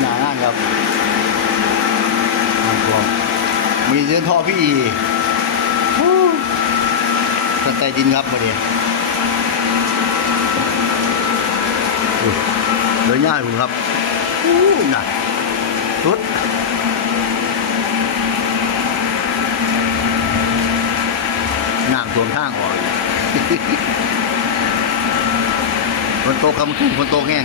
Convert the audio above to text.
หนางานครับน้ำท่วมมีเส้นท่อพี่อีสนใจดินครับวันนี้เดินง่ายผมครับหนักสุดน้ำท่วมทางก่อนฝนตกคำขึ้นฝนตกแห้ง